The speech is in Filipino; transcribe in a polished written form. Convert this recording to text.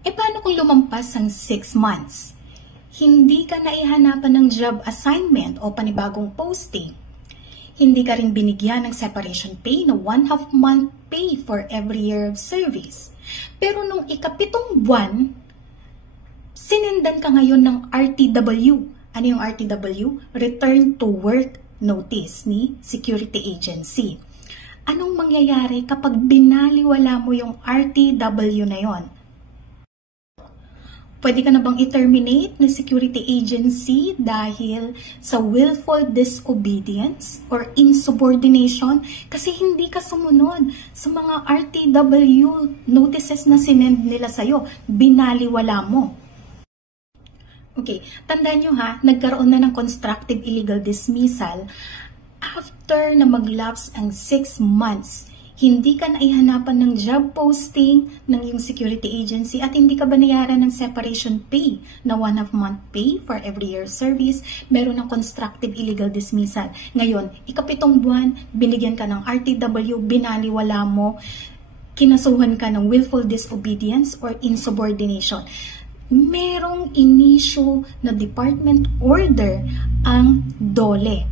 E paano kung lumampas ang 6 months? Hindi ka naihanapan ng job assignment o panibagong posting. Hindi ka rin binigyan ng separation pay na 1/2 month pay for every year of service. Pero nung ika-7 buwan, sinendan ka ngayon ng RTW. Ano yung RTW? Return to Work Notice ni Security Agency. Anong mangyayari kapag binaliwala mo yung RTW na yon? Pwede ka na bang i-terminate ng security agency dahil sa willful disobedience or insubordination kasi hindi ka sumunod sa mga RTW notices na sinend nila sa'yo, binaliwala mo. Okay, tandaan nyo ha, nagkaroon na ng constructive illegal dismissal after na mag-lapse ang 6 months. Hindi ka naihanapan ng job posting ng iyong security agency at hindi ka banayaran ng separation pay na 1/2 month pay for every year service, meron ng constructive illegal dismissal. Ngayon, ika-7 buwan, binigyan ka ng RTW, binaliwala mo, kinasuhan ka ng willful disobedience or insubordination. Merong inisyu na department order ang DOLE.